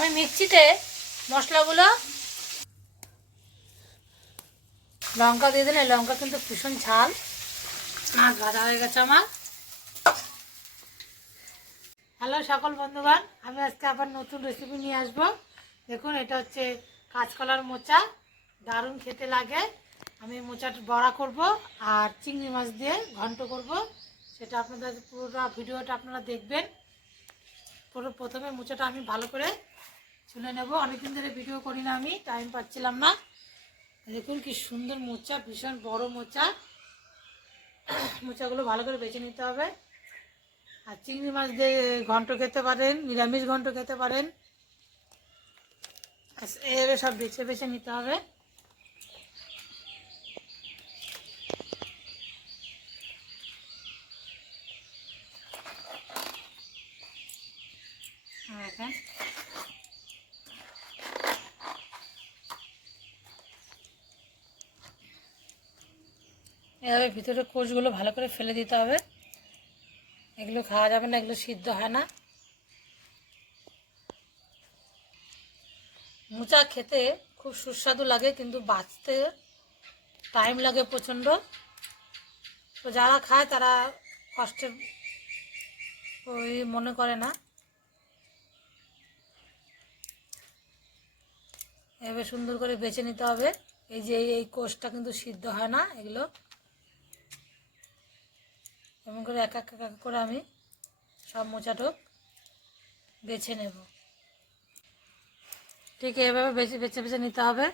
আমি মিক্সিতে মশলাগুলো লঙ্কা দিয়ে দিলে লঙ্কা কিন্তু ভীষণ ঝাল। মাছ ভাজা হয়ে গেছে আমার। হ্যালো সকল বন্ধুগণ, আমি আজকে আবার নতুন রেসিপি নিয়ে আসব। দেখুন, এটা হচ্ছে কাঁচকলার মোচা। দারুণ খেতে লাগে। আমি মোচাটা বড়া করব আর চিংড়ি মাছ দিয়ে ঘন্ট করব। সেটা আপনাদের পুরোটা ভিডিওটা আপনারা দেখবেন। পুরো প্রথমে মোচাটা আমি ভালো করে চুলে নেব। অনেকদিন ধরে ভিডিও করি না আমি টাইম পাচ্ছিলাম না। দেখুন কি সুন্দর মোচা, ভীষণ বড় মোচা। মোচাগুলো ভালো করে বেছে নিতে হবে। আর চিংড়ি মাছ দিয়ে ঘন্ট খেতে পারেন, নিরামিষ ঘন্ট খেতে পারেন। এর সব বেছে বেছে নিতে হবে। দেখেন এভাবে ভিতরে কোষগুলো ভালো করে ফেলে দিতে হবে। এগুলো খাওয়া যাবে না, এগুলো সিদ্ধ হয় না। মোচা খেতে খুব সুস্বাদু লাগে, কিন্তু বাঁচতে টাইম লাগে প্রচণ্ড। তো যারা খায় তারা কষ্টের ওই মনে করে না। এভাবে সুন্দর করে বেছে নিতে হবে। এই যে এই কোষটা কিন্তু সিদ্ধ হয় না, এগুলো এমন করে এক এক এক করে আমি সব মোচাটুক বেছে নেব। ঠিক এভাবে বেছে বেছে বেছে নিতে হবে।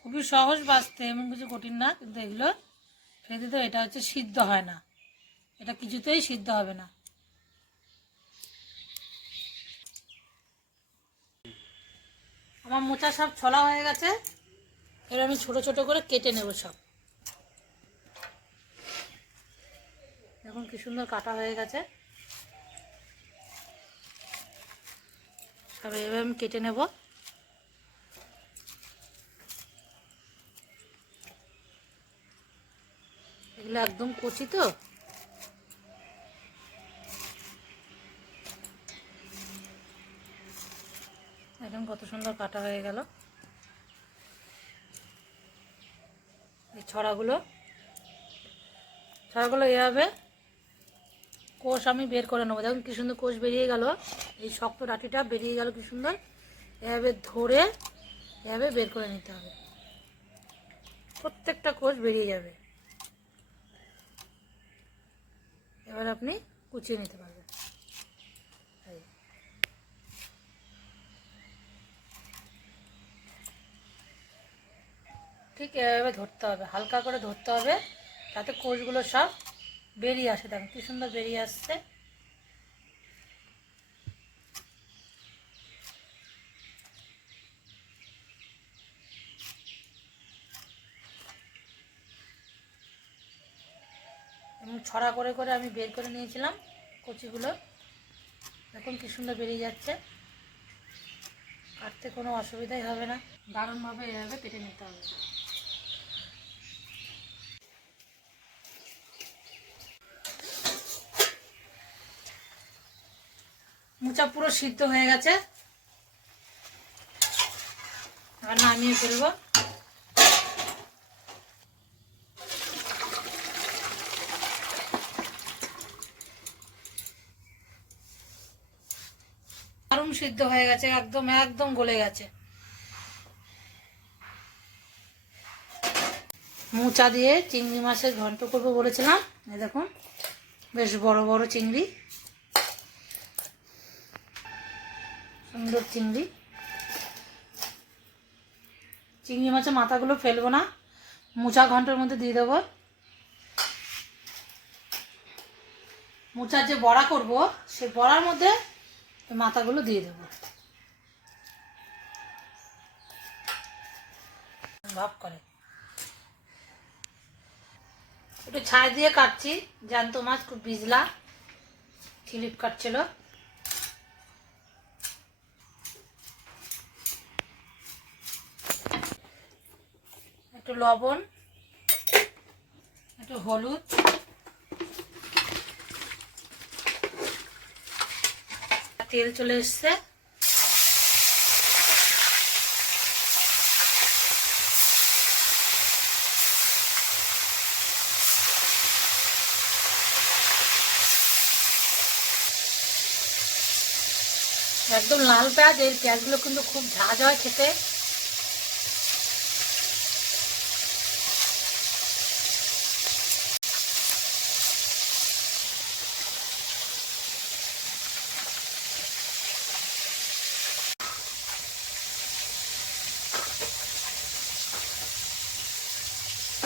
খুবই সহজ বাঁচতে, এমন কিছু কঠিন না, কিন্তু এগুলো ফেলে দিতে এটা হচ্ছে সিদ্ধ হয় না। এটা কিছুতেই সিদ্ধ হবে না। আমার মোচা সব ছলা হয়ে গেছে। এবার আমি ছোট ছোট করে কেটে নেব সব। এখন কি সুন্দর কাটা হয়ে গেছে। সব এভাবে আমি কেটে নেব। এগুলো একদম কচি তো। এখন কত সুন্দর কাটা হয়ে গেল। এই ছড়াগুলো ছড়াগুলো এভাবে কোষ আমি বের করে নেব। দেখুন কি সুন্দর কোষ বেরিয়ে গেল। এই শক্ত ডাটিটা বেরিয়ে গেল কি সুন্দর। এভাবে ধরে এভাবে বের করে নিতে হবে। প্রত্যেকটা কোষ বেরিয়ে যাবে। এবার আপনি কুচিয়ে নিতে পারবেন এই। ঠিক এভাবে ধরতে হবে, হালকা করে ধরতে হবে যাতে কোষগুলো সব বেরিয়ে আসে। দেখুন কি সুন্দর বেরিয়ে আসছে। ছড়া করে করে আমি বের করে নিয়েছিলাম কচিগুলো। দেখুন কি সুন্দর বেরিয়ে যাচ্ছে। কাটতে কোনো অসুবিধাই হবে না। দারুণভাবে এভাবে কেটে নিতে হবে। মোচা পুরো সিদ্ধ হয়ে গেছে। এবার নামিয়ে ফেলব। দারুণ সিদ্ধ হয়ে গেছে, একদম একদম গলে গেছে। মোচা দিয়ে চিংড়ি মাছের ঘন্ট করব বলেছিলাম, এই দেখুন, বেশ বড় বড় চিংড়ি। সুন্দর চিংড়ি। চিংড়ি মাছের মাথাগুলো ফেলব না। মোচা ঘণ্টার মধ্যে দিয়ে দেবো। মোচার যে বড়া করব, সে বড়ার মধ্যে মাথাগুলো দিয়ে দেবো। ভাব করে। একটু ছাই দিয়ে কাটছি। জ্যান্ত মাছ খুব ভিজলা ছিলিপ কাটছিল। একটু লবণ, একটু হলুদ। তেল চলে এসছে। একদম লাল পেঁয়াজ এই পেঁয়াজগুলো কিন্তু খুব ঝাঁজ হয় খেতে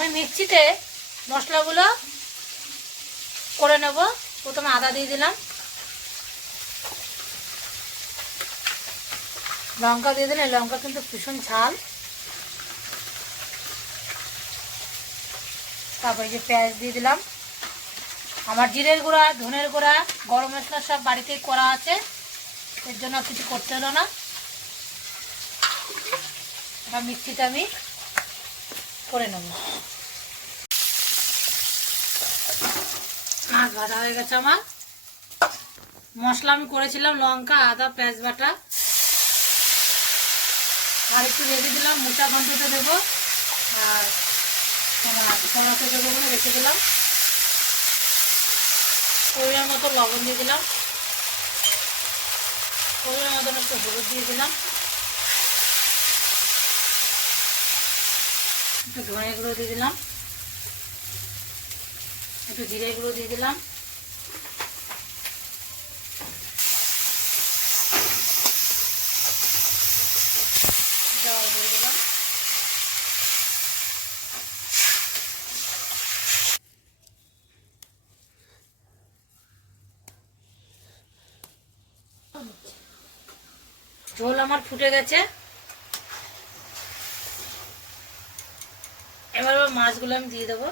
আমি মিক্সিতে মশলাগুলো করে নেব। প্রথমে আদা দিয়ে দিলাম। লঙ্কা দিয়ে দিলে লঙ্কা কিন্তু ভীষণ ঝাল। তারপরে যে পেঁয়াজ দিয়ে দিলাম। আমার জিরের গুঁড়া, ধনের গুঁড়া, গরম মশলা সব বাড়িতেই করা আছে। এর জন্য কিছু করতে হলো না। মিক্সিতে আমি করে নেব। মাছ ভাজা হয়ে গেছে আমার। মশলা আমি করেছিলাম, লঙ্কা, আদা, পেঁয়াজ বাটা। আর একটু রেখে দিলাম, মোটা ঘন্টতে দেবো। আর তোমার দেবো বলে রেখে দিলাম। পরিমাণ মতো লবণ দিয়ে দিলাম। পরিমাণ মতন একটু হলুদ দিয়ে দিলাম। একটু ধনে গুঁড়ো দিয়ে দিলাম। একটু জিরে গুঁড়ো দিয়ে দিলাম। ঝোল আমার ফুটে গেছে। এবার মাছগুলো আমি দিয়ে দেবো।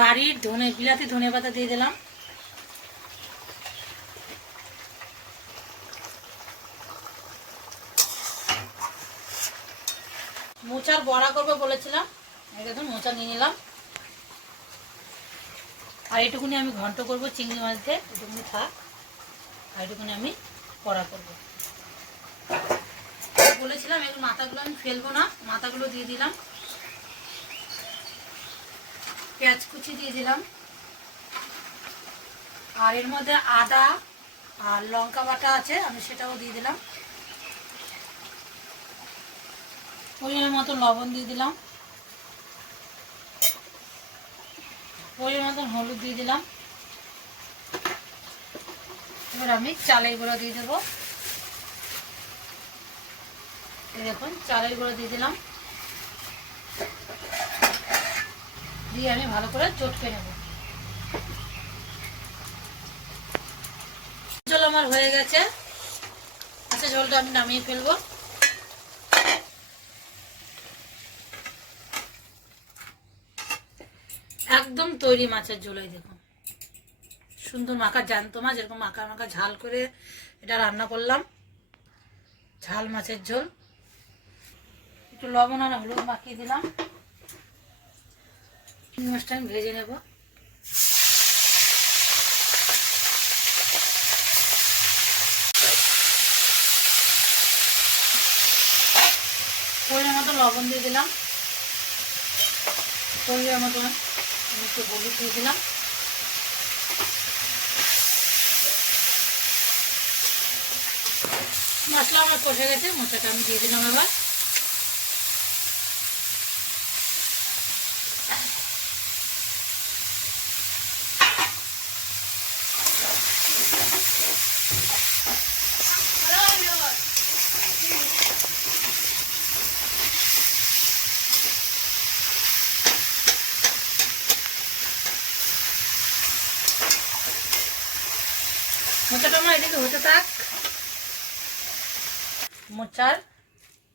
বাড়ির ধনে, বিলাতি ধনে পাতা দিয়ে দিলাম। মোচার বড়া করব বলেছিলাম। দেখুন, মোচা নিয়ে নিলাম। আর এটুকুনি আমি ঘন্ট করব চিংড়ি মাছ দিয়ে। এটুকুনি থাক। আর এটুকুনি আমি কড়া করব। বলেছিলাম এগুলো মাথাগুলো আমি ফেলব না, মাথাগুলো দিয়ে দিলাম। পেঁয়াজ কুচি দিয়ে দিলাম। আর এর মধ্যে আদা আর লঙ্কা বাটা আছে, আমি সেটাও দিয়ে দিলাম। পরিমাণ মতো লবণ দিয়ে দিলাম। পরিমাণ মতন হলুদ দিয়ে দিলাম। এবার আমি চালের গুঁড়ো দিয়ে দেবো। দেখুন, চালের গুঁড়ো দিয়ে দিলাম। দিয়ে আমি ভালো করে চটকে নেব। জল আমার হয়ে গেছে। আচ্ছা জলটা আমি নামিয়ে ফেলব। একদম তৈরি মাছের ঝোলাই দেখুন। সুন্দর মাখা জ্যান্ত মাছ, এরকম মাখা মাখা ঝাল করে এটা রান্না করলাম। ঝাল মাছের ঝোল। একটু লবণ আর হলুদ মাখিয়ে দিলাম। মাছটা আমি ভেজে নেব। পরিমাণ মতো লবণ দিয়ে দিলাম। পরিমাণ মতো আমি একটু হলুদ দিয়ে দিলাম। মশলা আমার কষে গেছে মোচাটা আমি দিয়ে দিলাম এবার। মোচাটা আমার এদিকে হতে থাক। মোচার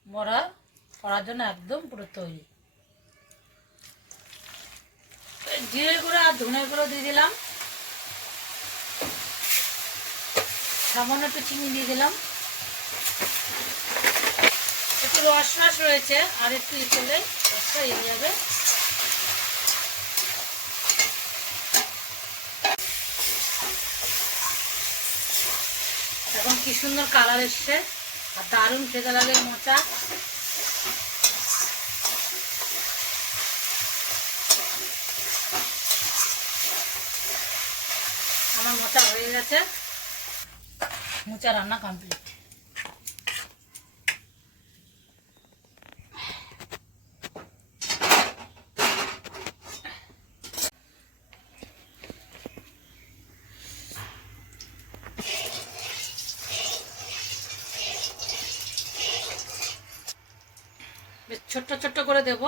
বড়া করার জন্য একদম পুরো তৈরি। জিরে গুঁড়ো আর ধনে গুঁড়ো দিয়ে দিলাম। সামান্য একটু চিনি দিয়ে দিলাম। একটু রস রয়েছে, আর একটু ই করলে রসটা এড়িয়ে যাবে এখন কি সুন্দর কালার এসছে। আর দারুণ খেতে লাগে মোচা। আমার মোচা হয়ে গেছে। মোচা রান্না কমপ্লিট ছোট্ট ছোট্ট করে দেবো।